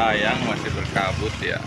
sayang masih berkabut ya.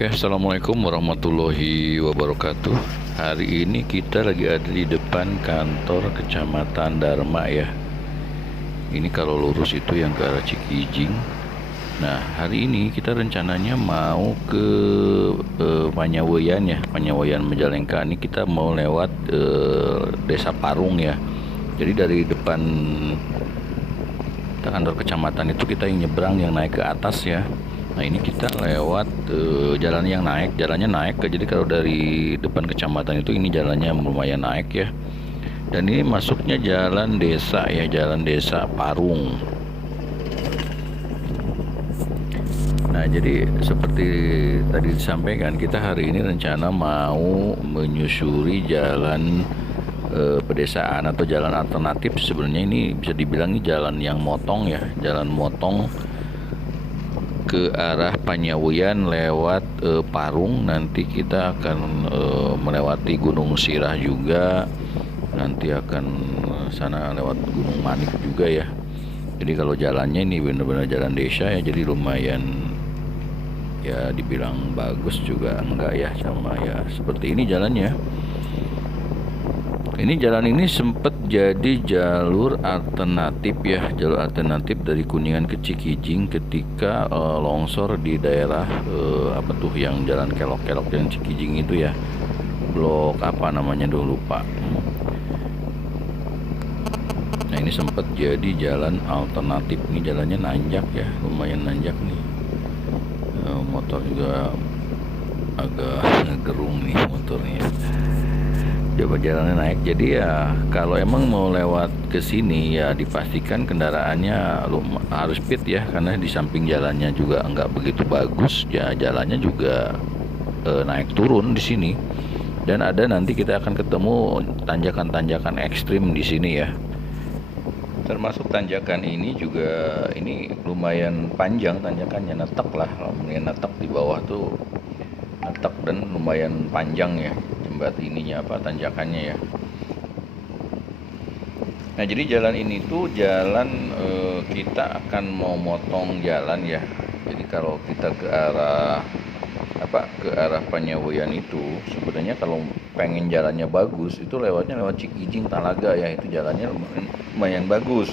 Oke, assalamualaikum warahmatullahi wabarakatuh. Hari ini kita lagi ada di depan kantor Kecamatan Dharma ya. Ini kalau lurus itu yang ke arah Cikijing. Nah, hari ini kita rencananya mau ke Panyaweyan ya, Panyaweyan Majalengka. Ini kita mau lewat Desa Parung ya. Jadi dari depan kantor kecamatan itu kita yang nyebrang, yang naik ke atas ya. Nah, ini kita lewat jalan yang naik, jalannya naik. Jadi kalau dari depan kecamatan itu ini jalannya lumayan naik ya. Dan ini masuknya jalan desa ya, jalan desa Parung. Nah, jadi seperti tadi disampaikan, kita hari ini rencana mau menyusuri jalan pedesaan atau jalan alternatif. Sebenarnya ini bisa dibilang ini jalan yang motong ya, jalan motong ke arah Panyaweyan lewat Parung. Nanti kita akan melewati Gunung Sirah juga, nanti akan sana lewat Gunung Manik juga ya. Jadi kalau jalannya ini benar-benar jalan desa ya, jadi lumayan ya, dibilang bagus juga enggak ya, sama ya seperti ini jalannya. Ini jalan ini sempat jadi jalur alternatif ya, jalur alternatif dari Kuningan ke Cikijing ketika longsor di daerah apa tuh yang jalan kelok-kelok yang Cikijing itu ya, blok apa namanya dulu lupa. Nah, ini sempat jadi jalan alternatif. Ini jalannya nanjak ya, lumayan nanjak nih. Motor juga agak ngegerung nih motornya. Coba jalannya naik. Jadi ya kalau emang mau lewat ke sini ya dipastikan kendaraannya harus speed ya, karena di samping jalannya juga enggak begitu bagus ya, jalannya juga naik turun di sini. Dan ada nanti kita akan ketemu tanjakan-tanjakan ekstrim di sini ya. Termasuk tanjakan ini juga, ini lumayan panjang tanjakannya, netek lah, lumayan netek di bawah tuh, netek dan lumayan panjang ya jembat ininya apa tanjakannya ya. Nah, jadi jalan ini tuh jalan kita akan mau motong jalan ya. Jadi kalau kita ke arah Panyaweyan itu sebenarnya kalau pengen jalannya bagus itu lewatnya lewat Cikijing Talaga ya, itu jalannya lumayan bagus.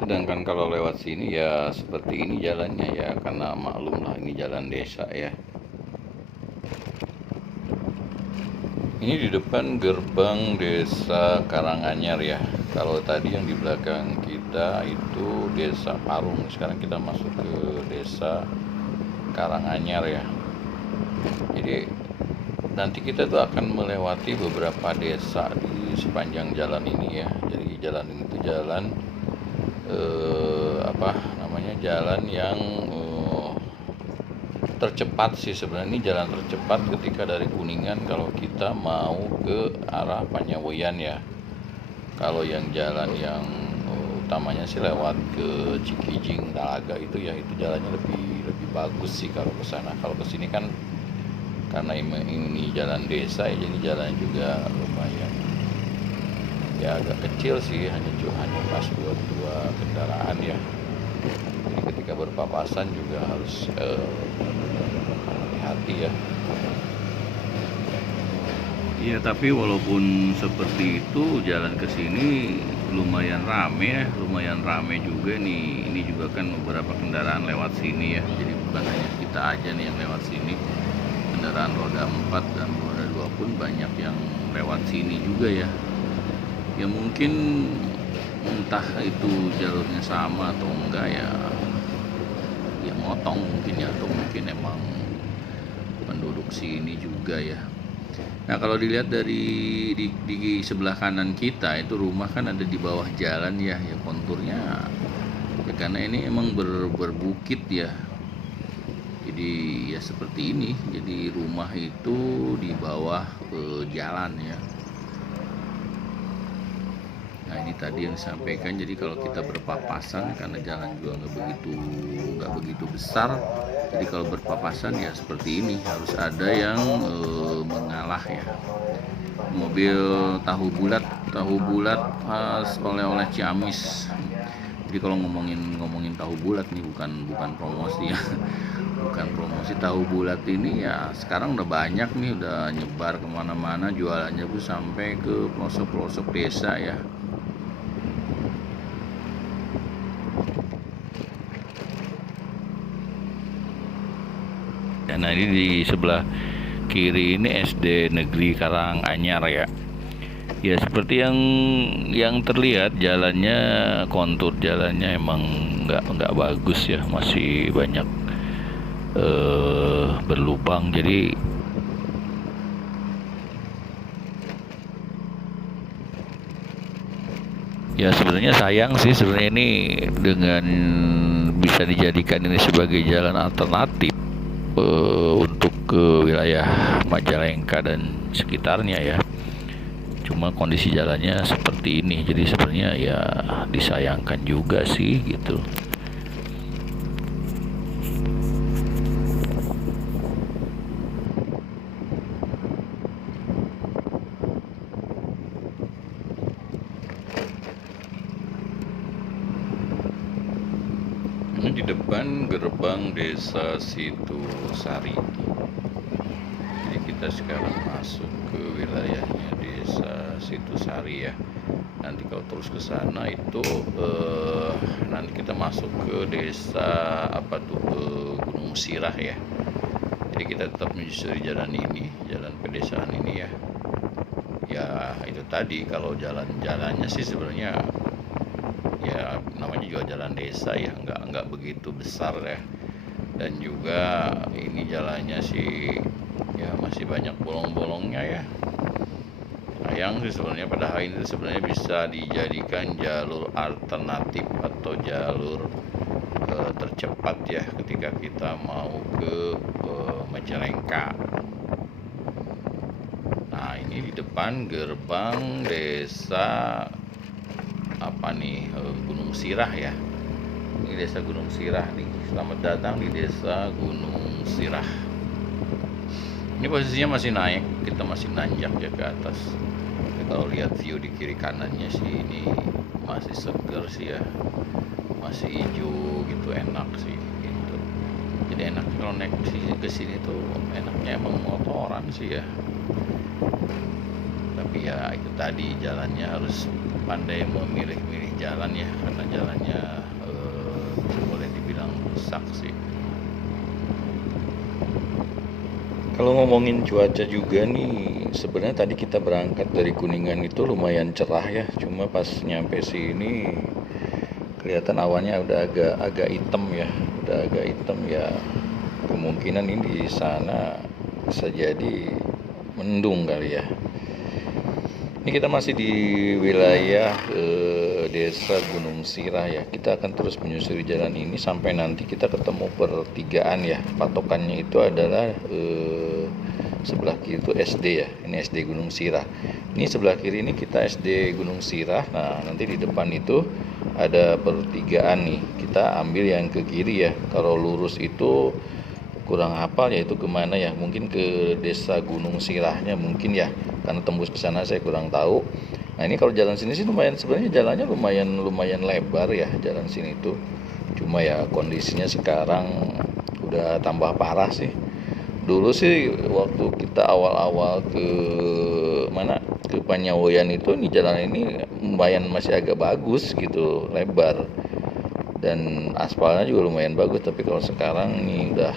Sedangkan kalau lewat sini ya seperti ini jalannya ya, karena maklum lah ini jalan desa ya. Ini di depan gerbang desa Karanganyar ya. Kalau tadi yang di belakang kita itu desa Parung, sekarang kita masuk ke desa Karanganyar ya. Jadi nanti kita tuh akan melewati beberapa desa di sepanjang jalan ini ya. Jadi jalan ini tuh jalan jalan yang tercepat sih sebenarnya. Ini jalan tercepat ketika dari Kuningan kalau kita mau ke arah Panyaweyan ya. Kalau yang jalan yang utamanya sih lewat ke Cikijing Talaga itu ya, itu jalannya lebih bagus sih kalau ke sana. Kalau ke sini kan karena ini jalan desa ya, jadi jalan juga lumayan ya agak kecil sih, hanya pas buat dua kendaraan ya. Jadi ketika berpapasan juga harus hati-hati ya. Iya, tapi walaupun seperti itu jalan ke sini lumayan rame juga nih. Ini juga kan beberapa kendaraan lewat sini ya. Jadi bukan hanya kita aja nih yang lewat sini. Kendaraan roda 4 dan roda 2 pun banyak yang lewat sini juga ya. Ya mungkin entah itu jalurnya sama atau enggak ya, motong mungkin ya, atau mungkin emang penduduk sini juga ya. Nah kalau dilihat di sebelah kanan kita itu rumah kan ada di bawah jalan ya, ya konturnya ya karena ini emang berbukit ya. Jadi ya seperti ini. Jadi rumah itu di bawah jalan ya. Nah ini tadi yang disampaikan. Jadi kalau kita berpapasan karena jalan juga nggak begitu besar. Jadi kalau berpapasan ya seperti ini, harus ada yang mengalah ya. Mobil tahu bulat oleh-oleh Ciamis. Jadi kalau ngomongin tahu bulat nih bukan promosi ya. Bukan promosi, tahu bulat ini ya sekarang udah banyak nih, udah nyebar kemana-mana, jualannya tuh sampai ke pelosok-pelosok desa ya. Nah ini di sebelah kiri ini SD Negeri Karanganyar ya. Ya seperti yang terlihat jalannya, kontur jalannya emang nggak bagus ya, masih banyak berlubang. Jadi ya sebenarnya sayang sih sebenarnya ini, dengan bisa dijadikan ini sebagai jalan alternatif untuk ke wilayah Majalengka dan sekitarnya ya. Cuma kondisi jalannya seperti ini, jadi sebenarnya ya disayangkan juga sih gitu. Ini di depan gerbang desa Situsari. Jadi kita sekarang masuk ke wilayahnya desa Situsari ya. Nanti kalau terus ke sana itu nanti kita masuk ke desa Gunung Sirah ya. Jadi kita tetap menyusuri jalan ini, jalan pedesaan ini ya. Ya itu tadi, kalau jalannya sih sebenarnya ya namanya juga jalan desa ya, nggak begitu besar ya. Dan juga ini jalannya sih ya masih banyak bolong-bolongnya ya. Sayang sih sebenarnya, padahal ini sebenarnya bisa dijadikan jalur alternatif atau jalur tercepat ya ketika kita mau ke Majalengka. Nah ini di depan gerbang desa Gunung Sirah ya. Ini desa Gunung Sirah nih. Selamat datang di desa Gunung Sirah. Ini posisinya masih naik, kita masih nanjak ya ke atas. Tapi kalau lihat view di kiri kanannya sih ini masih seger sih ya, masih hijau gitu, enak sih gitu. Jadi enak kalau naik ke sini tuh, enaknya emang motoran sih ya. Tapi ya itu tadi, jalannya harus pandai memilih-milih jalan ya, karena jalannya boleh dibilang rusak sih. Kalau ngomongin cuaca juga nih, sebenarnya tadi kita berangkat dari Kuningan itu lumayan cerah ya, cuma pas nyampe sini kelihatan awannya udah agak hitam ya, kemungkinan ini di sana bisa jadi mendung kali ya. Ini kita masih di wilayah desa Gunung Sirah ya. Kita akan terus menyusuri jalan ini sampai nanti kita ketemu pertigaan ya. Patokannya itu adalah sebelah kiri itu SD ya. Ini SD Gunung Sirah. Ini sebelah kiri ini kita SD Gunung Sirah. Nah nanti di depan itu ada pertigaan nih. Kita ambil yang ke kiri ya. Kalau lurus itu kurang hafal ya itu kemana ya, mungkin ke desa Gunung Sirahnya mungkin ya, karena tembus ke sana saya kurang tahu. Nah ini kalau jalan sini sih lumayan, sebenarnya jalannya lumayan lebar ya jalan sini tuh, cuma ya kondisinya sekarang udah tambah parah sih. Dulu sih waktu kita awal-awal ke Panyawoyan itu, nih jalan ini lumayan masih agak bagus gitu, lebar dan aspalnya juga lumayan bagus. Tapi kalau sekarang nih udah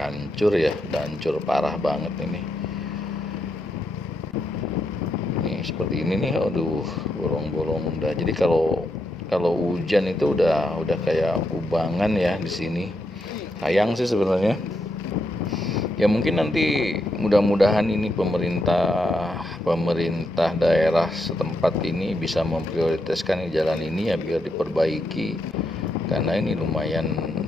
hancur ya, udah hancur parah banget ini. Nih seperti ini nih, aduh bolong-bolong udah. Jadi kalau hujan itu udah kayak kubangan ya di sini. Sayang sih sebenarnya. Ya mungkin nanti mudah-mudahan ini pemerintah daerah setempat ini bisa memprioritaskan jalan ini ya biar diperbaiki, karena ini lumayan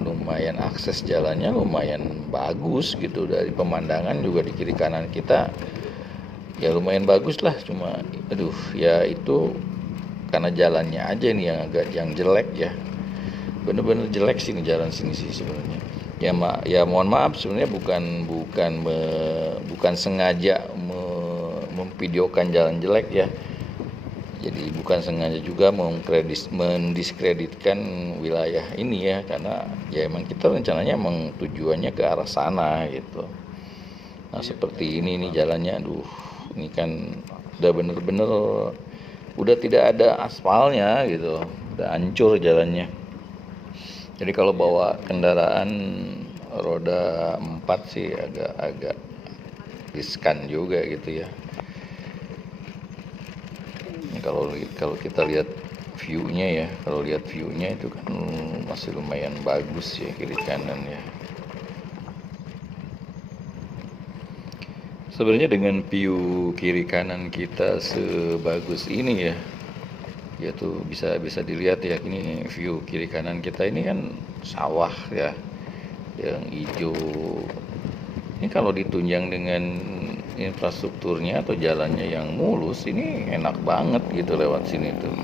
akses jalannya lumayan bagus gitu, dari pemandangan juga di kiri kanan kita ya lumayan bagus lah, cuma aduh ya itu karena jalannya aja nih yang jelek ya, bener-bener jelek sih nih jalan sini sih sebenarnya. Ya mohon maaf sebenarnya bukan sengaja memvideokan jalan jelek ya. Jadi bukan sengaja juga mendiskreditkan wilayah ini ya, karena ya emang kita rencananya emang tujuannya ke arah sana gitu. Nah seperti ini nih jalannya, aduh ini kan udah bener-bener udah tidak ada aspalnya gitu, udah hancur jalannya. Jadi kalau bawa kendaraan roda 4 sih agak riskan juga gitu ya. Kalau kita lihat view-nya ya, kalau lihat view-nya itu kan masih lumayan bagus ya kiri kanan ya. Sebenarnya dengan view kiri kanan kita sebagus ini ya, yaitu bisa dilihat ya, ini view kiri kanan kita ini kan sawah ya yang hijau. Ini kalau ditunjang dengan infrastrukturnya atau jalannya yang mulus, ini enak banget gitu lewat sini tuh.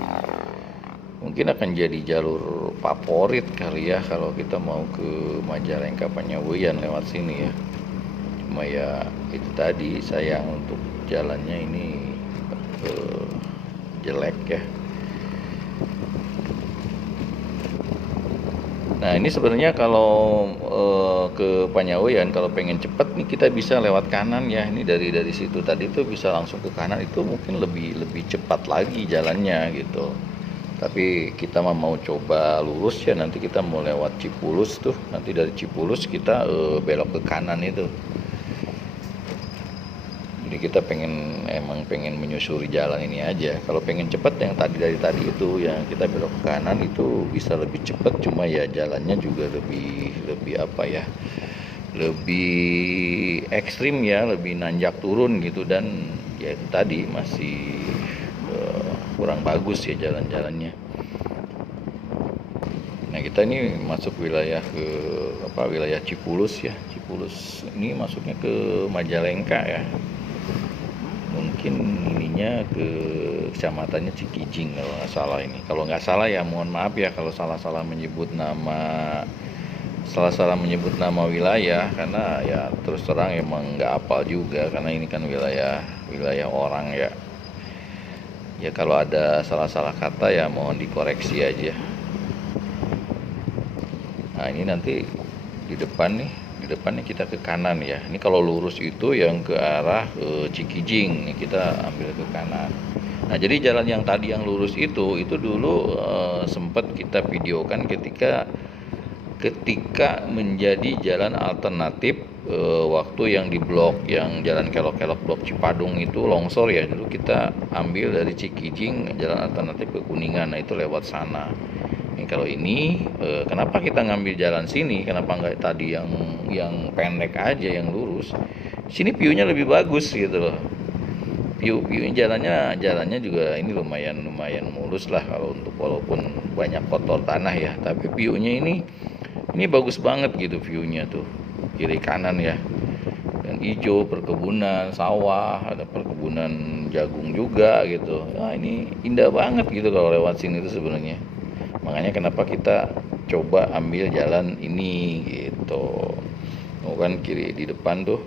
Mungkin akan jadi jalur favorit kali ya kalau kita mau ke Majalengka Panyawian lewat sini ya. Cuma ya itu tadi sayang untuk jalannya ini jelek ya. Nah ini sebenarnya kalau ke Panyawian kalau pengen cepet nih kita bisa lewat kanan ya. Ini dari situ tadi tuh bisa langsung ke kanan, itu mungkin lebih cepat lagi jalannya gitu. Tapi kita mau coba lurus ya, nanti kita mau lewat Cipulus tuh. Nanti dari Cipulus kita belok ke kanan itu. Jadi kita emang pengen menyusuri jalan ini aja. Kalau pengen cepet yang dari tadi itu yang kita belok ke kanan itu bisa lebih cepet, cuma ya jalannya juga lebih apa ya, lebih ekstrim ya, lebih nanjak turun gitu, dan ya itu tadi masih kurang bagus ya jalan-jalannya. Nah kita ini masuk wilayah wilayah Cipulus ya. Cipulus ini masuknya ke Majalengka ya. Mungkin ininya ke kecamatannya Cikijing kalau nggak salah ini. Kalau nggak salah ya mohon maaf ya kalau salah menyebut nama wilayah, karena ya terus terang emang nggak hafal juga, karena ini kan wilayah orang ya. Ya kalau ada salah kata ya mohon dikoreksi aja. Nah ini nanti di depannya kita ke kanan ya. Ini kalau lurus itu yang ke arah Cikijing, ini kita ambil ke kanan. Nah jadi jalan yang tadi yang lurus itu dulu sempat kita videokan ketika menjadi jalan alternatif waktu yang di blok, yang jalan kelok-kelok blok Cipadung itu longsor ya. Dulu kita ambil dari Cikijing jalan alternatif ke Kuningan, nah itu lewat sana. Kalau ini kenapa kita ngambil jalan sini, kenapa nggak tadi yang pendek aja yang lurus? Sini view-nya lebih bagus gitu loh. View-nya jalannya juga ini lumayan mulus lah, kalau untuk walaupun banyak kotor tanah ya, tapi view-nya ini bagus banget gitu view-nya tuh kiri kanan ya. Dan hijau, perkebunan sawah, ada perkebunan jagung juga gitu. Nah ini indah banget gitu kalau lewat sini tuh sebenarnya. Makanya kenapa kita coba ambil jalan ini gitu. Kan kiri di depan tuh.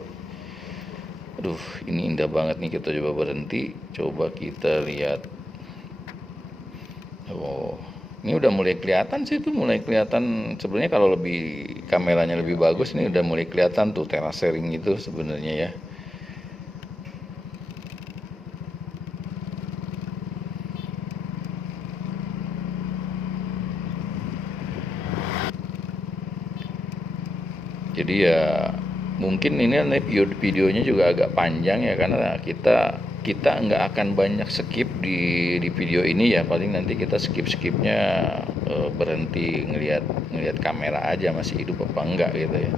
Aduh, ini indah banget nih, kita coba berhenti, coba kita lihat. Oh, ini udah mulai kelihatan sih tuh, mulai kelihatan sebenarnya kalau kameranya lebih bagus, ini udah mulai kelihatan tuh terasering itu sebenarnya ya. Jadi ya mungkin ini videonya juga agak panjang ya, karena kita nggak akan banyak skip di video ini ya. Paling nanti kita skipnya berhenti ngelihat kamera aja masih hidup apa enggak gitu ya.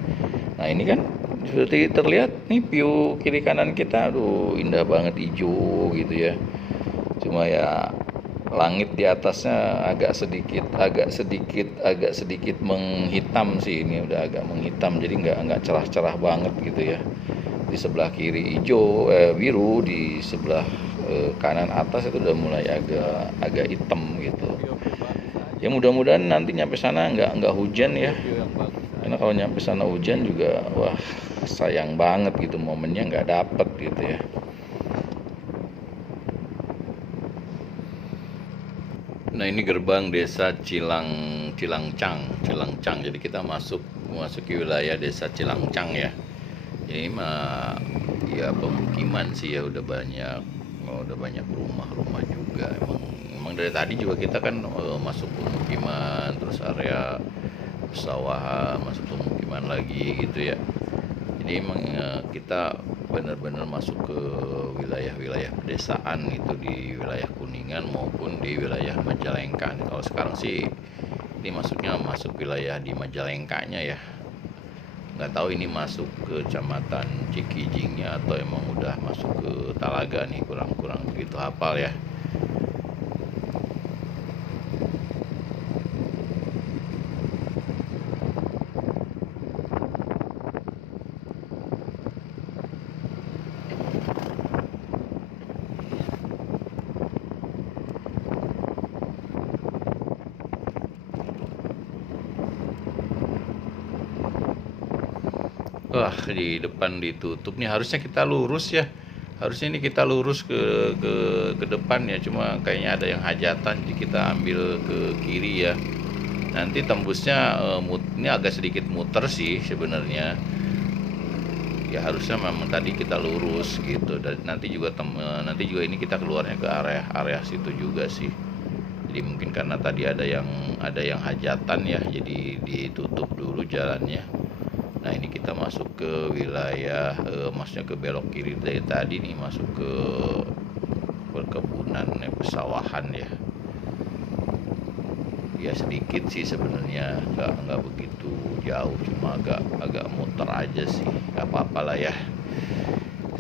Nah ini kan seperti terlihat nih view kiri kanan kita, aduh indah banget, hijau gitu ya. Cuma ya langit di atasnya agak sedikit menghitam sih, ini udah agak menghitam, jadi nggak cerah-cerah banget gitu ya. Di sebelah kiri hijau, biru, di sebelah kanan atas itu udah mulai agak hitam gitu. Ya mudah-mudahan nanti nyampe sana nggak hujan ya, karena kalau nyampe sana hujan juga wah sayang banget gitu, momennya nggak dapet gitu ya. Nah ini gerbang desa Cilangcang. Jadi kita memasuki wilayah desa Cilangcang ya. Ini mah ya pemukiman sih ya, udah banyak rumah-rumah juga. Emang dari tadi juga kita kan masuk pemukiman, terus area pesawahan, masuk pemukiman lagi gitu ya. Jadi emang kita benar-benar masuk ke wilayah-wilayah pedesaan itu, di wilayah Kuningan maupun di wilayah Majalengka. Kalau sekarang sih ini masuk wilayah di Majalengkanya ya. Nggak tahu ini masuk ke kecamatan Cikijingnya atau emang udah masuk ke Talaga nih, kurang begitu hafal ya. Wah, di depan ditutup nih, harusnya kita lurus ya. Harusnya ini kita lurus ke depan ya, cuma kayaknya ada yang hajatan jadi kita ambil ke kiri ya. Nanti tembusnya ini agak sedikit muter sih sebenarnya. Ya harusnya memang tadi kita lurus gitu, dan nanti juga ini kita keluarnya ke area situ juga sih. Jadi mungkin karena tadi ada yang hajatan ya, jadi ditutup dulu jalannya. Nah ini kita masuk ke wilayah, maksudnya ke belok kiri dari tadi nih, masuk ke perkebunan pesawahan ya. Ya sedikit sih sebenarnya, nggak begitu jauh, cuma agak muter aja sih. Nggak apa-apa lah ya,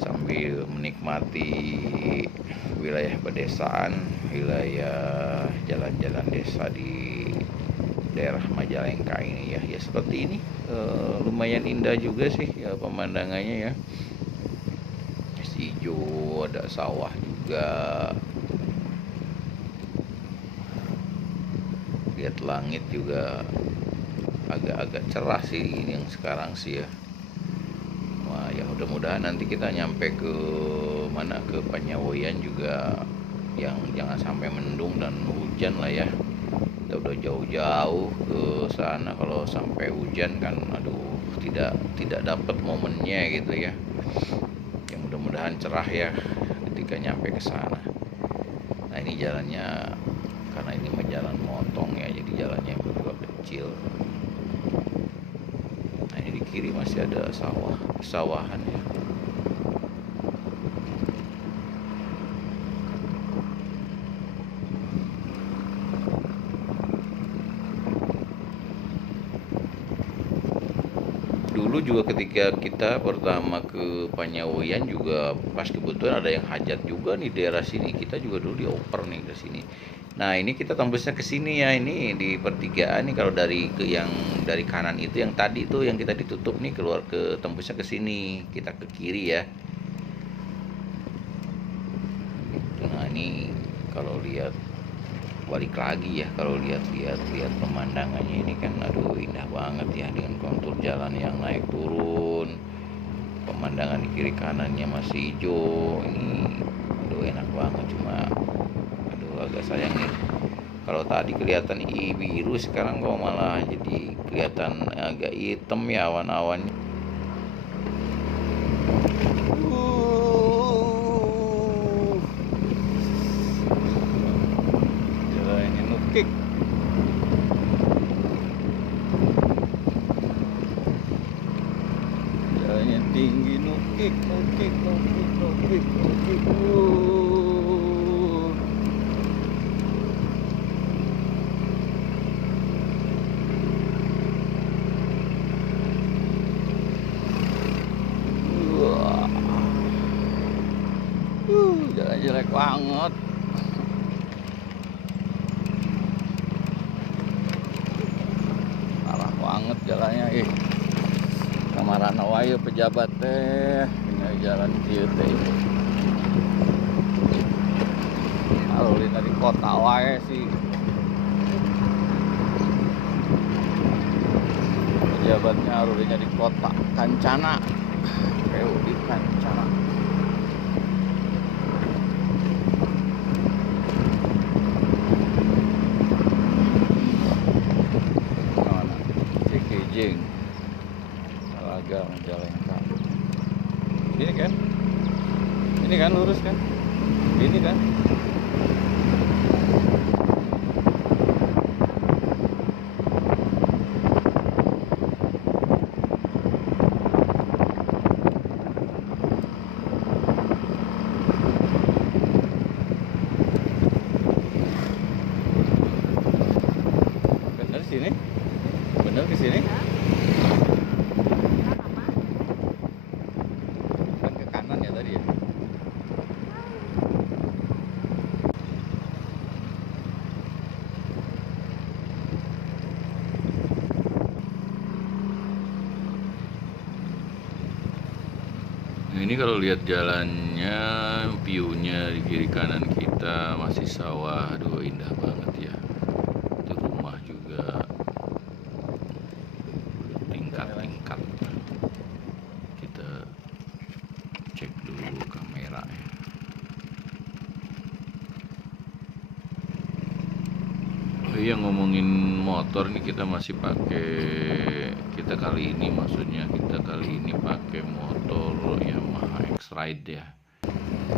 sambil menikmati wilayah pedesaan, wilayah jalan-jalan desa di daerah Majalengka ini ya. Ya seperti ini, lumayan indah juga sih ya pemandangannya ya. Hijau, ada sawah juga, lihat langit juga agak-agak cerah sih ini yang sekarang sih ya. Wah ya mudah-mudahan nanti kita nyampe ke mana, ke Panyawoyan juga yang jangan sampai mendung dan hujan lah ya. Kita udah jauh-jauh ke sana, kalau sampai hujan kan aduh tidak dapat momennya gitu ya. Ya mudah-mudahan cerah ya ketika nyampe ke sana. Nah ini jalannya, karena ini jalan motong ya, jadi jalannya juga kecil. Nah ini di kiri masih ada sawahan ya. Dulu juga ketika kita pertama ke Panyawoyan juga pas kebetulan ada yang hajat juga nih daerah sini, kita juga dulu dioper nih ke sini. Nah ini kita tembusnya ke sini ya, ini di pertigaan nih. Kalau yang dari kanan itu yang tadi tuh yang kita ditutup nih, keluar ke tembusnya ke sini, kita ke kiri ya. Nah ini kalau lihat balik lagi ya, kalau lihat pemandangannya ini kan aduh indah banget ya, dengan kontur jalan yang naik turun, pemandangan di kiri kanannya masih hijau, ini aduh enak banget. Cuma aduh agak sayang nih, kalau tadi kelihatan biru, sekarang kok malah jadi kelihatan agak hitam ya awan-awannya. Jalannya nukik. Jalannya tinggi, nukik. banget. Parah banget jalannya. Kamarana wae pejabat teh tinggal jalan kieu teh. Alulin dari kota wae sih. Pejabatnya alulinnya di kota Kancana. Di Kancana. Mana? Cikijing. Talaga Majalengka. Ini kan lurus kan? Ini kan? Sini? Bener ke sini? Kan ke kanan ya tadi ya? Nah, ini kalau lihat jalannya, view-nya di kiri kanan kita masih sawah. Aduh, indah banget ya. Itu rumah juga tingkat-tingkat. Kita cek dulu kamera ya. Oh iya, ngomongin motor nih, kita masih pakai, kita kali ini pakai motor Yamaha X-Ride ya.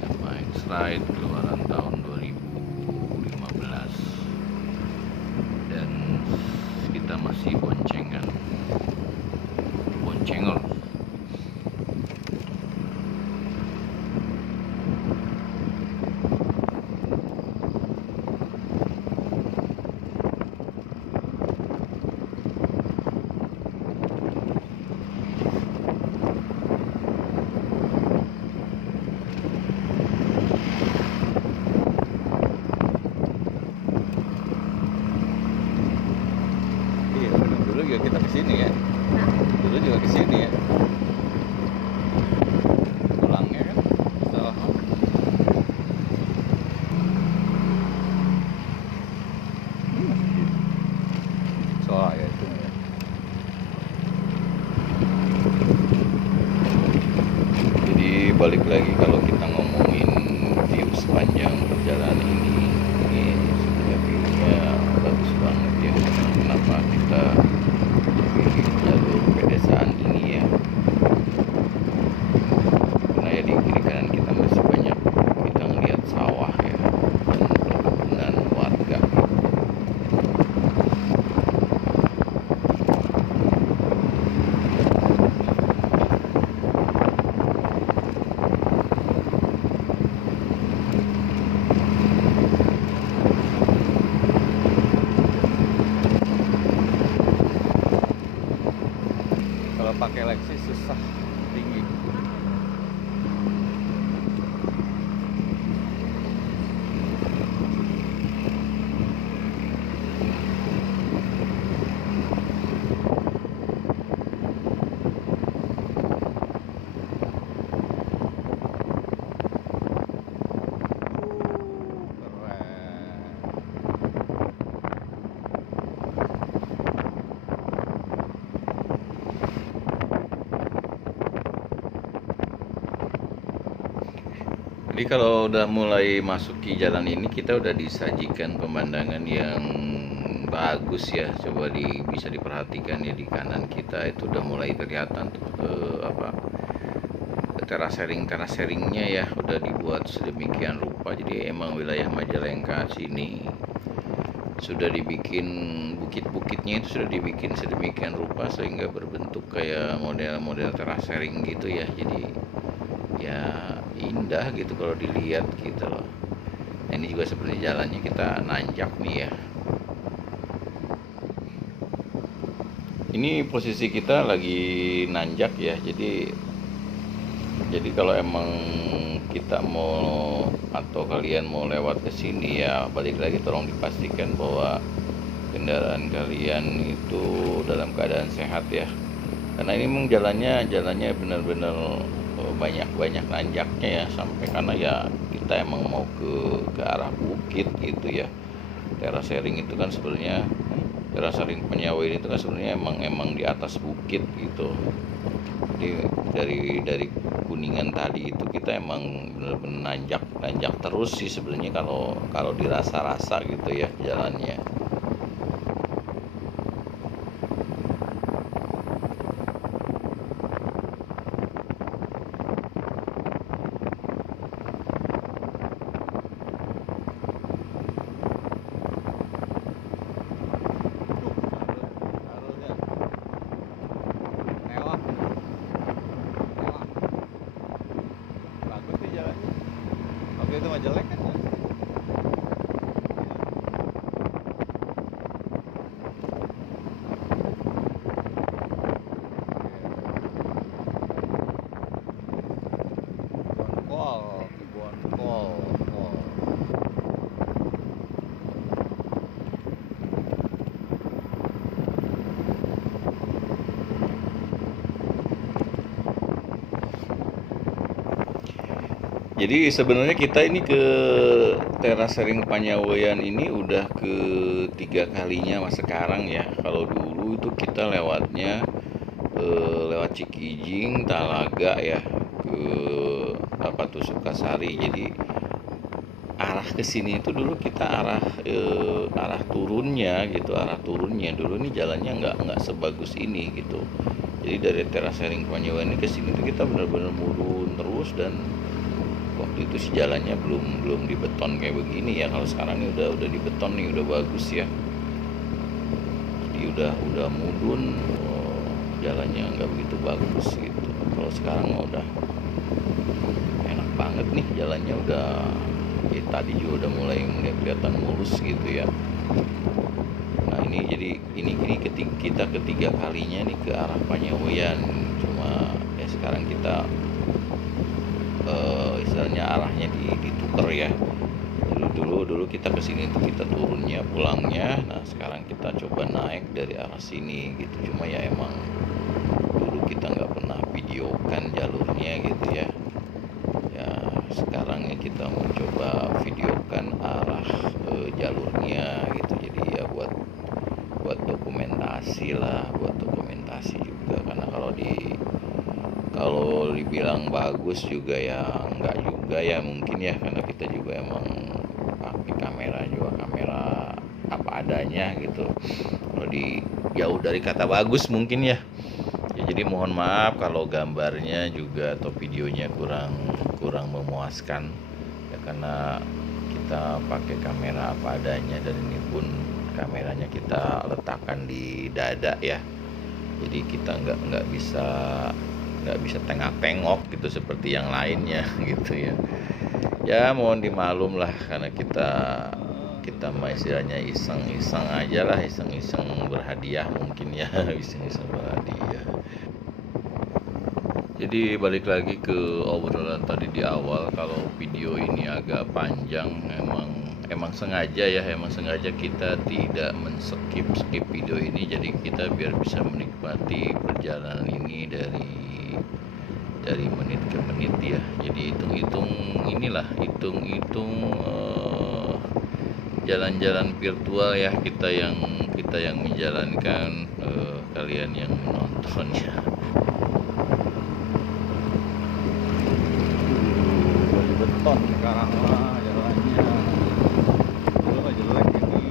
Yamaha X-Ride keluaran tahun 2015 dan kita masih boncengor. Iya, dulu juga kita kesini ya. Dulu juga kesini ya. Pulangnya kan salah. Soal ya itu ya. Jadi balik lagi, kalau kita ngomongin view sepanjang perjalanan ini sebenarnya view-nya bagus banget ya. Kenapa kita pilih jalur pedesaan ini ya? Karena ya di kiri kanan kita masih banyak kita ngelihat sawah ya dan perkebunan warga. Kalau pakai Lexus susah, tinggi. Jadi kalau udah mulai masuki jalan ini, kita udah disajikan pemandangan yang bagus ya. Coba bisa diperhatikan ya, di kanan kita itu udah mulai kelihatan tuh teras-sharingnya ya, udah dibuat sedemikian rupa. Jadi emang wilayah Majalengka sini sudah dibikin, bukit-bukitnya itu sudah dibikin sedemikian rupa sehingga berbentuk kayak model-model teras sharing gitu ya. Jadi ya indah gitu kalau dilihat gitu loh. Nah, ini juga seperti jalannya kita nanjak nih ya. Ini posisi kita lagi nanjak ya, jadi Jadi kalau emang kita mau atau kalian mau lewat ke sini ya balik lagi tolong dipastikan bahwa kendaraan kalian itu dalam keadaan sehat ya. Karena ini memang jalannya benar-benar banyak nanjaknya ya sampai karena ya kita emang mau ke arah bukit gitu ya. Terasering itu kan sebenarnya Terasering Panyawa itu kan sebenarnya emang di atas bukit gitu. Jadi dari Kuningan tadi itu kita emang bener-bener nanjak terus sih sebenarnya kalau kalau dirasa-rasa gitu ya jalannya. Bagus sih jalannya. Waktu itu mah jelek kan ya. Kebon kol. Jadi sebenarnya kita ini ke Terasering Panyawean ini udah ketiga kalinya mas sekarang ya. Kalau dulu itu kita lewatnya lewat Cikijing, Talaga ya ke apa tuh Sukasari. Jadi arah ke sini itu dulu kita arah turunnya gitu, arah turunnya dulu nih jalannya nggak sebagus ini gitu. Jadi dari Terasering Panyawean ini ke sini tuh kita benar-benar murun terus dan waktu itu sih jalannya belum belum dibeton kayak begini ya. Kalau sekarang ini udah dibeton nih, udah bagus ya. Jadi udah mudun, jalannya nggak begitu bagus gitu. Kalau sekarang udah enak banget nih jalannya, udah ya, tadi juga udah mulai kelihatan mulus gitu ya. Nah ini jadi ini kita ketiga kalinya nih ke arah Panyawean. Cuma ya sekarang kita istilahnya arahnya ditukar ya. Dulu kita kesini tuh kita turunnya pulangnya. Nah sekarang kita coba naik dari arah sini gitu. Cuma ya emang dulu kita nggak pernah videokan jalurnya gitu ya. Ya sekarang ya kita mau coba videokan arah jalurnya gitu. Jadi ya buat buat dokumentasi lah, buat dokumentasi juga. Karena kalau dibilang bagus juga ya enggak juga ya mungkin ya, karena kita juga emang pakai kamera juga, kamera apa adanya gitu. Kalau di jauh dari kata bagus mungkin ya. Ya jadi mohon maaf kalau gambarnya juga atau videonya kurang kurang memuaskan ya, karena kita pakai kamera apa adanya dan ini pun kameranya kita letakkan di dada ya. Jadi kita nggak bisa tengok-tengok gitu seperti yang lainnya gitu ya. Ya mohon dimaklum lah karena kita mah istilahnya iseng-iseng aja lah, iseng-iseng berhadiah mungkin ya. Iseng-iseng berhadiah. Jadi balik lagi ke obrolan tadi di awal, kalau video ini agak panjang emang sengaja ya, emang sengaja kita tidak men-skip video ini. Jadi kita biar bisa menikmati perjalanan ini dari menit ke menit ya. Jadi hitung-hitung inilah, hitung-hitung jalan-jalan virtual ya, kita yang menjalankan, kalian yang menonton ya. Udah dibeton sekarang mah jalannya. Dulu mah jelek ini.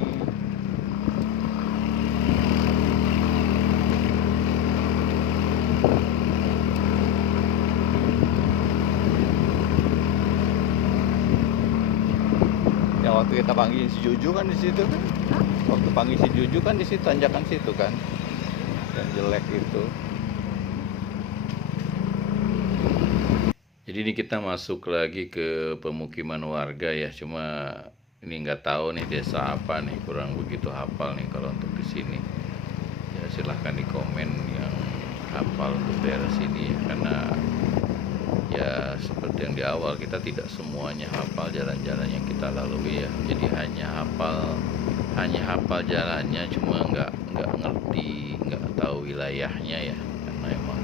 Ya waktu kita panggil si Juju kan di situ kan. Waktu panggil si Juju kan di situ, tanjakan situ kan. Yang jelek itu. Jadi ini kita masuk lagi ke pemukiman warga ya, cuma ini nggak tahu nih desa apa nih, kurang begitu hafal nih kalau untuk di sini. Ya silahkan di komen yang hafal untuk daerah sini ya, karena ya ya seperti yang di awal, kita tidak semuanya hafal jalan-jalan yang kita lalui ya. Jadi hanya hafal jalannya, cuma nggak ngerti, nggak tahu wilayahnya ya, karena emang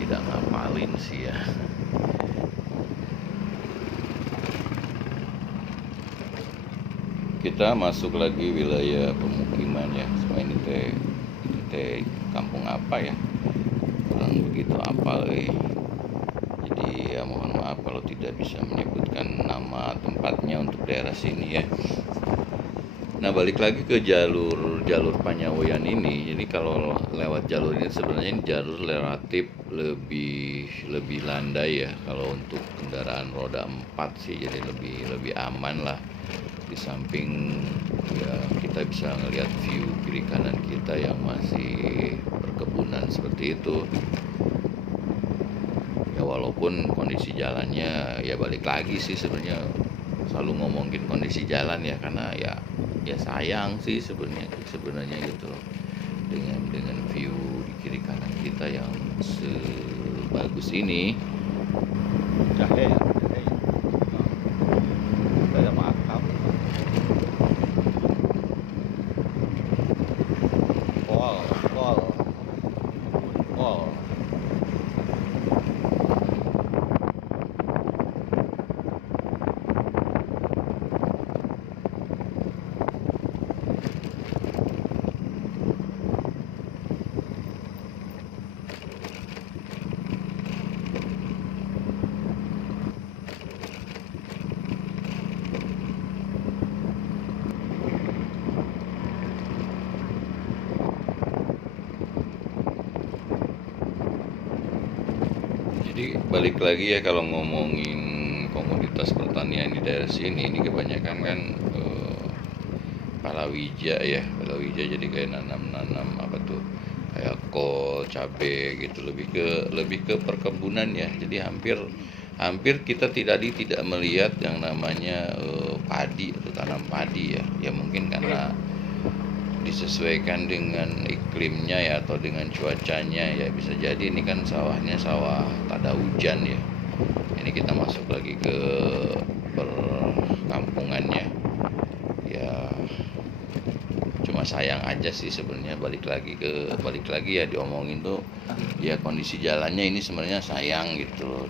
tidak ngapalin sih ya. Kita masuk lagi wilayah pemukiman ya. Semua ini teh kampung apa ya, kurang begitu apal jadi ya mohon maaf kalau tidak bisa menyebutkan nama tempatnya untuk daerah sini ya. Nah, balik lagi ke jalur Panyawoyan ini. Jadi kalau lewat jalur ini sebenarnya ini jalur relatif lebih landai ya kalau untuk kendaraan roda 4 sih, jadi lebih aman lah. Di samping ya kita bisa ngelihat view kiri kanan kita yang masih perkebunan seperti itu ya, walaupun kondisi jalannya ya balik lagi sih, sebenarnya selalu ngomongin kondisi jalan ya, karena ya sayang sih sebenarnya gitu loh, dengan view di kiri kanan kita yang sebagus ini. Jahe ada makam kol. Jadi balik lagi ya, kalau ngomongin komoditas pertanian di daerah sini ini kebanyakan kan palawija ya, palawija. Jadi kayak nanam apa tuh, kayak kol, cabe gitu, lebih ke perkebunan ya. Jadi hampir kita tidak melihat yang namanya padi atau tanam padi ya. Ya mungkin karena disesuaikan dengan iklimnya ya, atau dengan cuacanya ya, bisa jadi ini kan sawahnya sawah tada hujan ya. Ini kita masuk lagi ke perkampungannya ya, cuma sayang aja sih sebenarnya, balik lagi ya diomongin tuh ya, kondisi jalannya ini sebenarnya sayang gitu loh,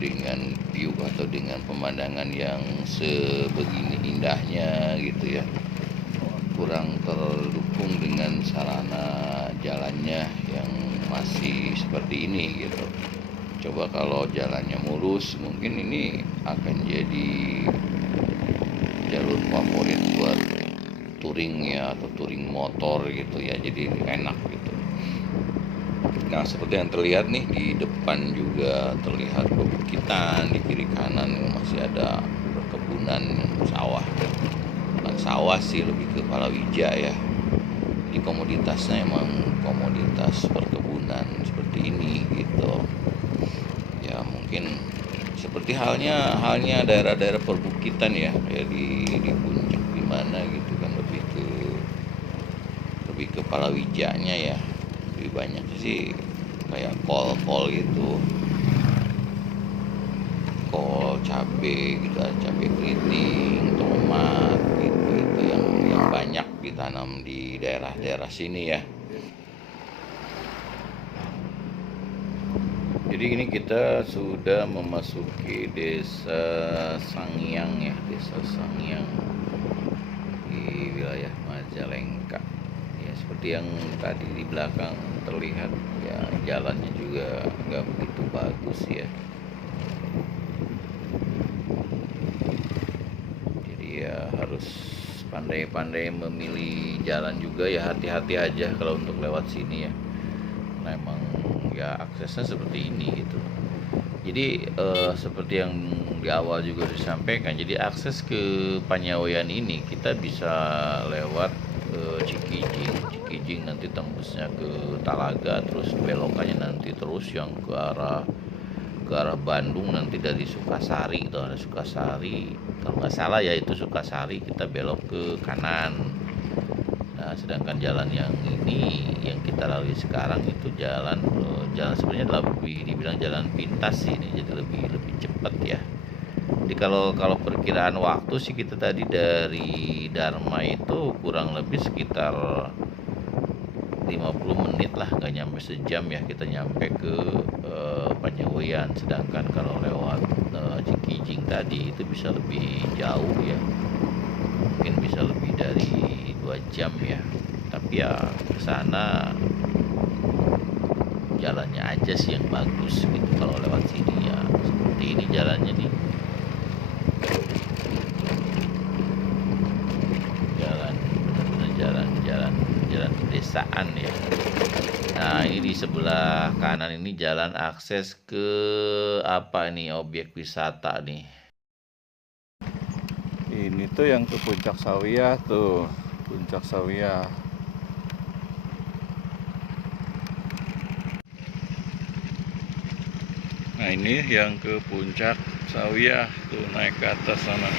dengan view atau dengan pemandangan yang sebegini indahnya gitu ya, kurang terdukung dengan sarana jalannya yang masih seperti ini gitu. Coba kalau jalannya mulus, mungkin ini akan jadi jalur favorit buat touring ya, atau touring motor gitu ya, jadi enak gitu. Nah, seperti yang terlihat nih, di depan juga terlihat perbukitan, di kiri kanan masih ada perkebunan sawah. Sawah sih, lebih ke palawija ya. Jadi komoditasnya emang komoditas perkebunan seperti ini gitu ya. Mungkin seperti halnya daerah-daerah perbukitan ya, kayak di puncak di mana gitu kan, lebih ke palawijanya ya, lebih banyak sih kayak kol gitu, kol, cabe gitu, cabe keriting, tomat gitu, itu yang banyak ditanam di daerah-daerah sini ya. Jadi ini kita sudah memasuki desa Sangiang ya, desa Sangiang di wilayah Majalengka ya. Seperti yang tadi di belakang terlihat ya, jalannya juga nggak begitu bagus ya. Ya harus pandai-pandai memilih jalan juga ya, hati-hati aja kalau untuk lewat sini ya. Nah, emang ya aksesnya seperti ini gitu. Jadi seperti yang di awal juga disampaikan, jadi akses ke Panyawoyan ini kita bisa lewat Cikijing, nanti tembusnya ke Talaga, terus belokannya nanti terus yang ke arah Bandung, nanti dari Sukasari, itu ada Sukasari kalau nggak salah ya, itu Sukasari, kita belok ke kanan. Nah, sedangkan jalan yang ini yang kita lalui sekarang itu jalan sebenarnya lebih dibilang jalan pintas sih ini, jadi lebih cepat ya. Jadi kalau perkiraan waktu sih kita tadi dari Dharma itu kurang lebih sekitar 50 menit lah, nggak nyampe sejam ya kita nyampe ke Panyagoyan. Sedangkan kalau lewat Cikijing tadi itu bisa lebih jauh ya, mungkin bisa lebih dari 2 jam ya. Tapi ya kesana jalannya aja sih yang bagus gitu kalau lewat sini ya. Seperti ini jalannya nih, jalan benar-benar jalan pedesaan ya. Nah ini di sebelah kanan ini jalan akses ke apa nih, objek wisata nih. Ini tuh yang ke Puncak Sawiyah tuh, Puncak Sawiyah. Nah ini yang ke Puncak Sawiyah tuh, naik ke atas sana.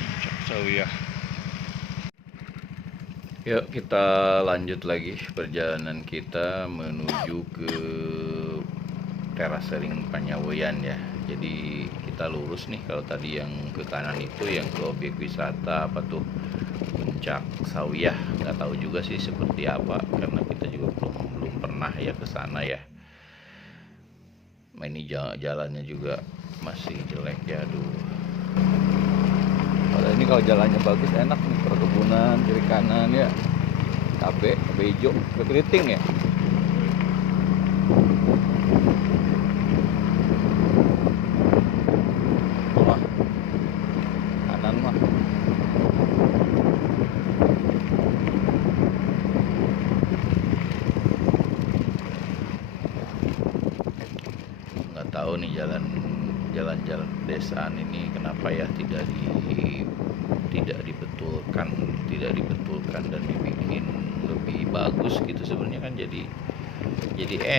Puncak Sawiyah. Yuk kita lanjut lagi perjalanan kita menuju ke Terasering Panyagoyan ya. Jadi kita lurus nih, kalau tadi yang ke kanan itu yang ke objek wisata apa tuh, Puncak Sawiyah. Nggak tahu juga sih seperti apa karena kita juga belum pernah ya ke sana ya. Ini jalannya juga masih jelek ya, aduh. Kalau jalannya bagus enak nih, perkebunan kiri kanan ya, cabe hijau, keriting ya. Wah, kanan mah Nggak tahu nih jalan-jalan pedesaan ini kenapa ya tidak dibetulkan dan dibikin lebih bagus gitu. Sebenarnya kan jadi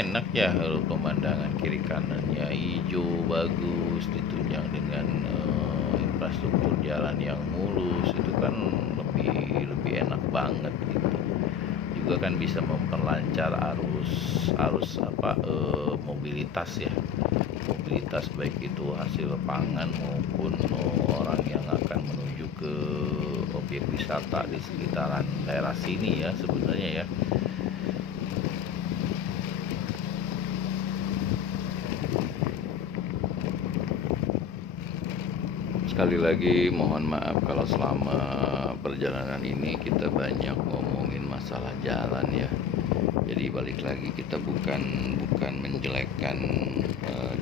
enak ya kalau pemandangan kiri kanannya hijau bagus ditunjang dengan infrastruktur jalan yang mulus, itu kan lebih enak banget gitu. Juga kan bisa memperlancar arus mobilitas ya, mobilitas baik itu hasil pangan maupun orang yang akan menuju ke objek wisata di sekitaran daerah sini ya sebenarnya ya. Sekali lagi mohon maaf kalau selama perjalanan ini kita banyak ngomongin masalah jalan ya. Jadi balik lagi, kita bukan menjelekkan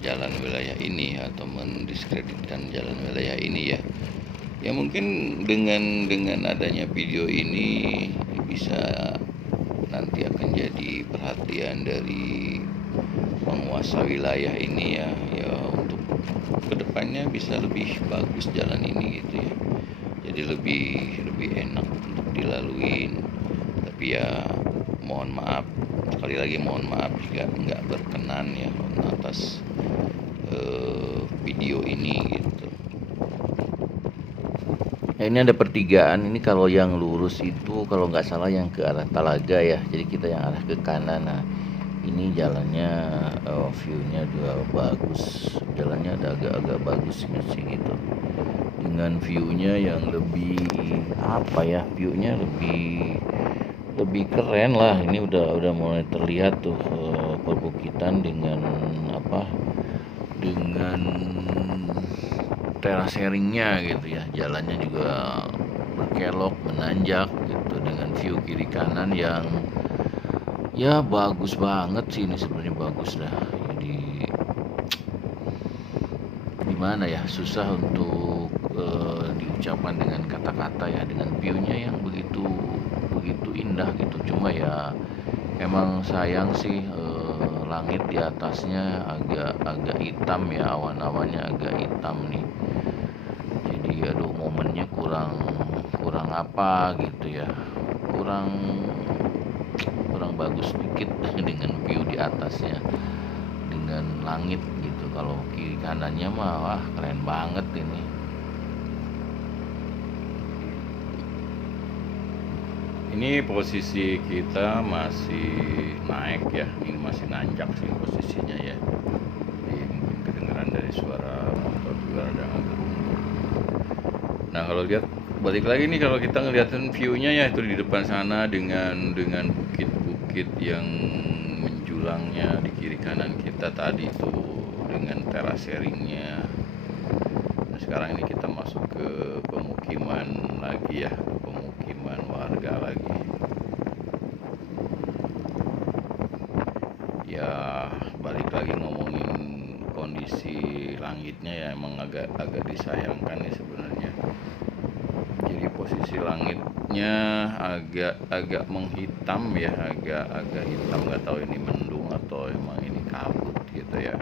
jalan wilayah ini atau mendiskreditkan jalan wilayah ini ya. Ya mungkin dengan adanya video ini bisa nanti akan jadi perhatian dari penguasa wilayah ini ya, untuk kedepannya bisa lebih bagus jalan ini gitu ya. Jadi lebih enak untuk dilaluin. Tapi ya mohon maaf, sekali lagi mohon maaf jika nggak berkenan ya atas video ini gitu. Ya, ini ada pertigaan ini, kalau yang lurus itu kalau nggak salah yang ke arah Talaga ya. Jadi kita yang arah ke kanan. Nah ini jalannya view-nya juga bagus, jalannya ada agak bagus sih gitu, dengan view-nya yang lebih apa ya, view-nya lebih keren lah. Ini udah mulai terlihat tuh perbukitan dengan terasering-nya gitu ya. Jalannya juga berkelok menanjak gitu, dengan view kiri kanan yang ya bagus banget sih. Ini sebenarnya bagus dah. Jadi gimana ya, susah untuk diucapkan dengan kata-kata ya, dengan view-nya yang begitu indah gitu. Cuma ya emang sayang sih langit di atasnya agak hitam ya, awan-awannya agak hitam nih. Jadi aduh, momennya kurang apa gitu ya, kurang bagus sedikit dengan view di atasnya, dengan langit gitu. Kalau kiri kanannya mah wah keren banget ini. Ini posisi kita masih naik ya, ini masih nanjak sih posisinya ya. Jadi mungkin kedengeran dari suara motor juga ada ngegerung. Nah kalau lihat balik lagi nih, kalau kita ngeliatin view-nya ya itu di depan sana dengan bukit-bukit yang menjulangnya di kiri kanan kita tadi tuh dengan terasering-nya. Nah sekarang ini kita masuk ke pemukiman lagi ya, ke pemukiman warga lagi. Ya balik lagi ngomongin kondisi langitnya ya, emang agak disayangkan nih sebenarnya. Jadi posisi langitnya agak menghitam ya, agak hitam, nggak tahu ini mendung atau emang ini kabut gitu ya.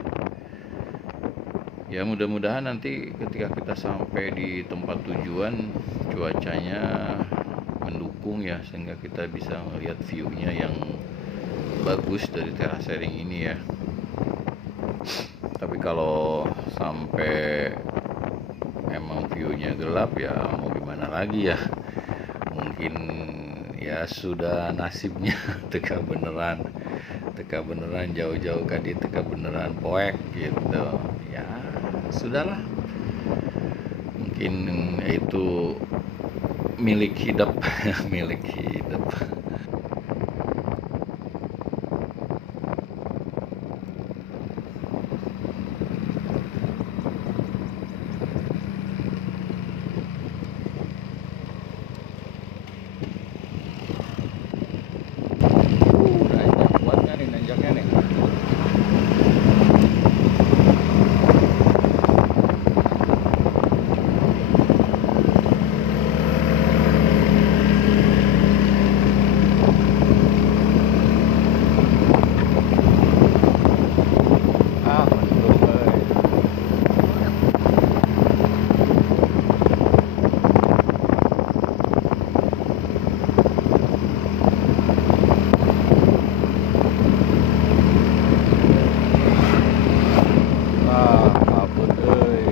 Ya mudah-mudahan nanti ketika kita sampai di tempat tujuan cuacanya mendukung ya, sehingga kita bisa melihat view-nya yang bagus dari terasering ini ya. Tapi kalau sampai emang view-nya gelap ya mau gimana lagi ya, mungkin ya sudah nasibnya teka beneran jauh-jauh kadi teka beneran poek gitu ya, sudahlah, mungkin itu milik hidup milik hidup. Nanjak kuat kan nih nanjaknya nih. Ah mendung euy. Ah kabut euy.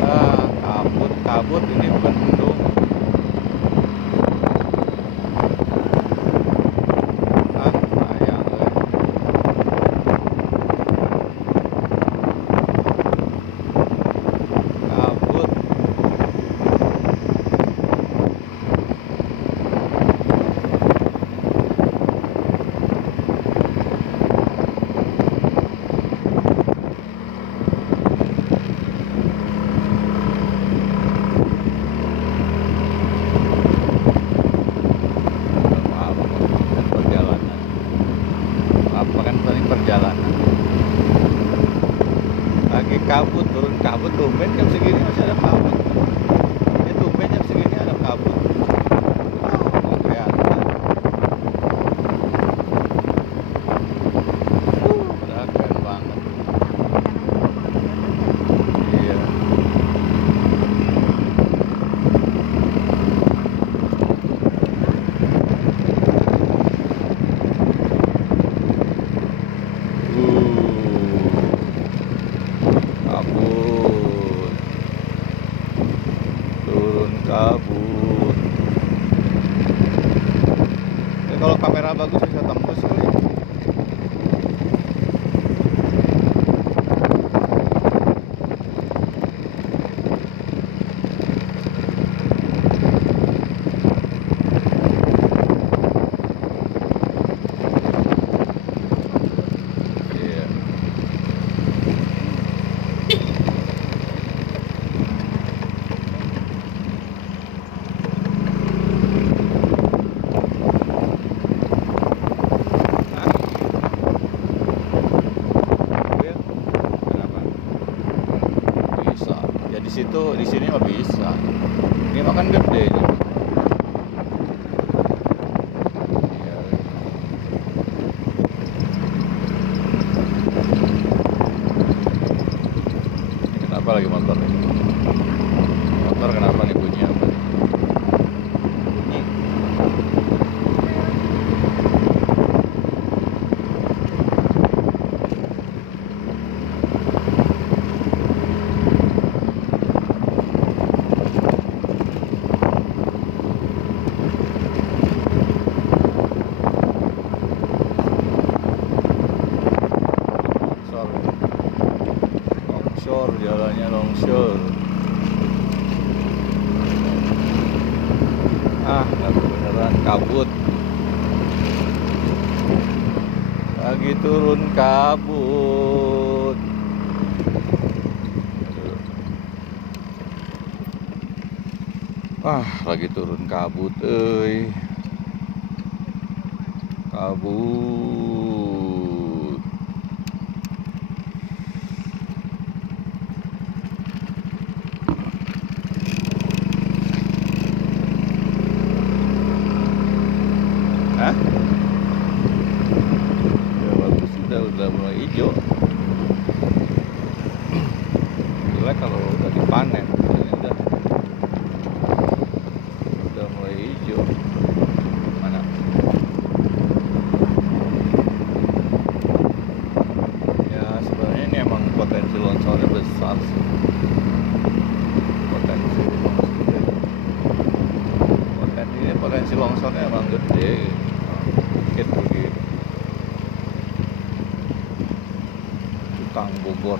Ah kabut ini mendung. Ah sayang euy. Kabut. Maaf kan perjalanan. Apa kan paling perjalanan. Lagi kabut, turun kabut, tumben jam segini masih ada kabut. Ya tumben jam segini ada kabut. Nggak kelihatan. Udah keren banget. Iya. Kabut, turun kabut. Ya, kalau kamera bagus bisa tembus kali. Iya. Longsor, jalannya longsor. Nggak beneran kabut. Lagi turun kabut. Lagi turun kabut, kabut. Hah? Ya bagus, udah mulai hijau. Gila kalau udah dipanen, ini udah mulai hijau. Mana? Ya sebenarnya ini emang potensi longsornya besar sih. Potensi longsornya emang gede. Bukit begitu. Tukang Bogor.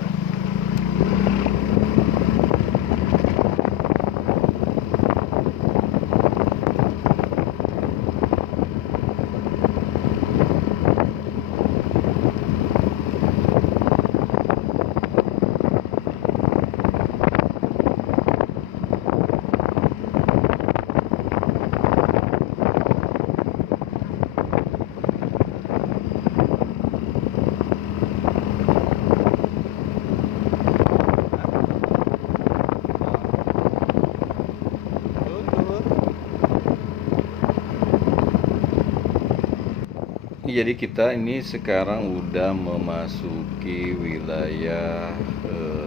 Jadi kita ini sekarang udah memasuki wilayah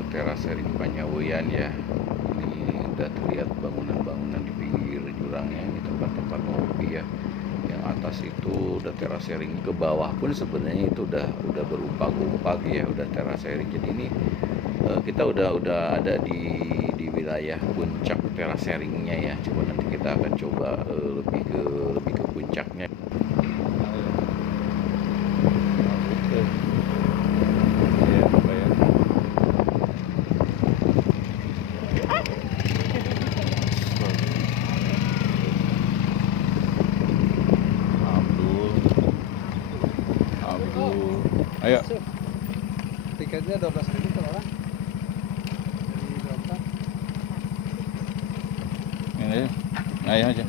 terasering Panyaweyan ya. Ini udah terlihat bangunan-bangunan di pinggir jurangnya, ini tempat-tempat ngopi ya. Yang atas itu udah terasering, ke bawah pun sebenarnya itu udah berupa gumpak ya, udah terasering. Jadi ini kita udah ada di wilayah puncak teraseringnya ya. Coba nanti kita akan coba lebih ke puncaknya. Ayo. Tiketnya 12.000 per orang. Dari berapa? Ini ayo aja.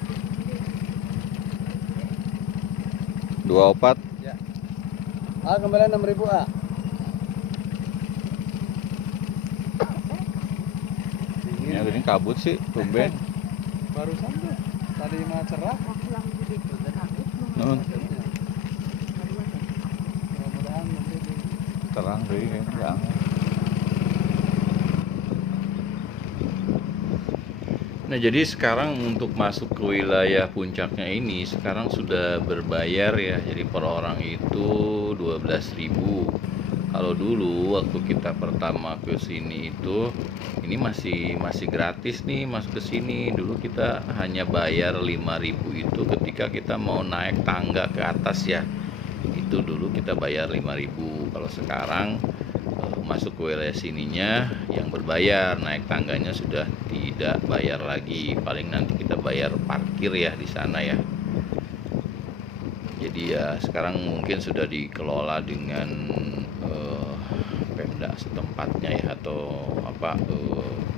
24. Ya. Kembali 6.000 Ini kabut sih, tumben. Barusan tuh. Tadi mah cerah. Nun, Mudah-mudahan nanti terang deh kayaknya. Nah, jadi sekarang untuk masuk ke wilayah puncaknya ini sekarang sudah berbayar ya. Jadi per orang itu 12.000. Kalau dulu waktu kita pertama ke sini itu ini masih gratis nih masuk ke sini. Dulu kita hanya bayar 5.000 itu ketika kita mau naik tangga ke atas ya. Itu dulu kita bayar 5.000. Kalau sekarang masuk ke wilayah sininya yang berbayar, naik tangganya sudah tidak bayar lagi. Paling nanti kita bayar parkir ya di sana ya. Jadi ya sekarang mungkin sudah dikelola dengan Pemda setempatnya ya, atau apa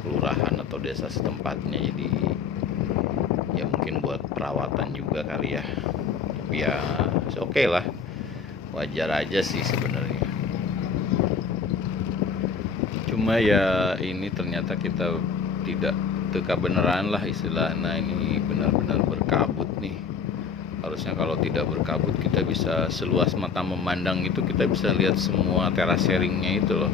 kelurahan atau desa setempatnya. Jadi ya mungkin buat perawatan juga kali ya. Ya oke lah, wajar aja sih sebenarnya. Cuma ya ini ternyata kita tidak teka beneran lah istilahnya, ini benar-benar berkabut nih. Harusnya kalau tidak berkabut kita bisa seluas mata memandang itu, kita bisa lihat semua terasering-nya itu loh.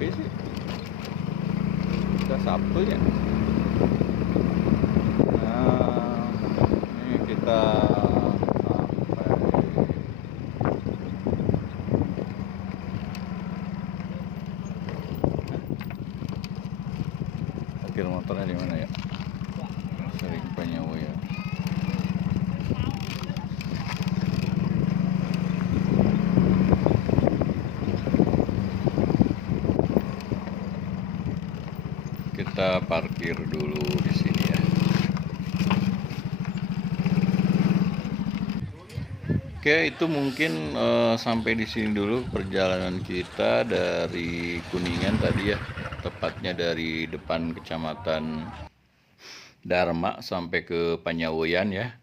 sepi sih. Kita Sabtu ya. Nah, ini kita sampai. Parkir motornya di mana ya? Sering Panyawo ya. Kita parkir dulu di sini ya. Oke, itu mungkin sampai di sini dulu perjalanan kita dari Kuningan tadi ya, tepatnya dari depan Kecamatan Dharma sampai ke Panyawoyan ya.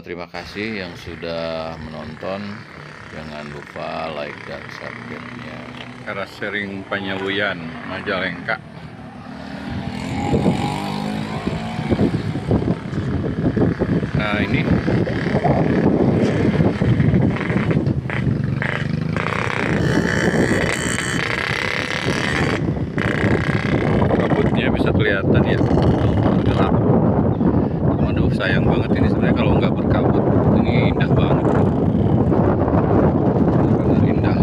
Terima kasih yang sudah menonton. Jangan lupa like dan subscribe-nya. Cara sharing Panyawoyan Majalengka. Nah ini kabutnya bisa kelihatan ya, bergerak. Aduh sayang banget ini sebenarnya kalau nggak berkabut. Ini indah banget, benar indah.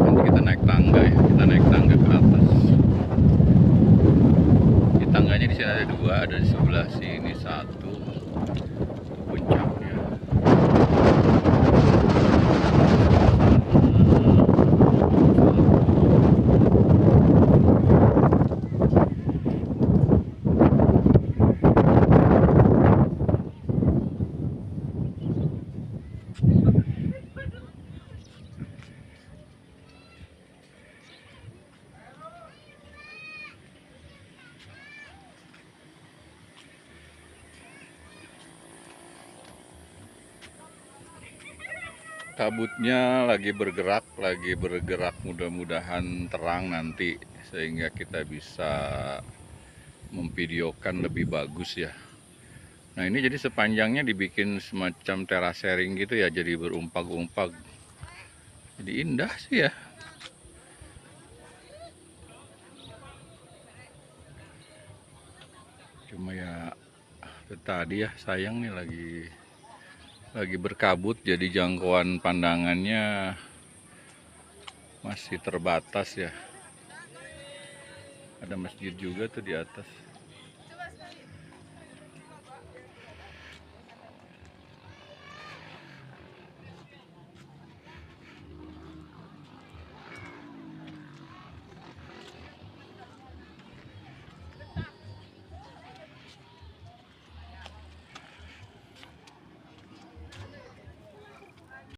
Nanti kita naik tangga ya, kita naik tangga ke atas. Di tangganya di sini ada dua, ada di sebelah sini satu, itu puncaknya. Kabutnya lagi bergerak, mudah-mudahan terang nanti sehingga kita bisa memvideokan lebih bagus ya. Nah ini jadi sepanjangnya dibikin semacam terasering gitu ya, jadi berumpak-umpak, jadi indah sih ya. Cuma ya itu tadi ya, sayang nih lagi berkabut, jadi jangkauan pandangannya masih terbatas ya. Ada masjid juga tuh di atas.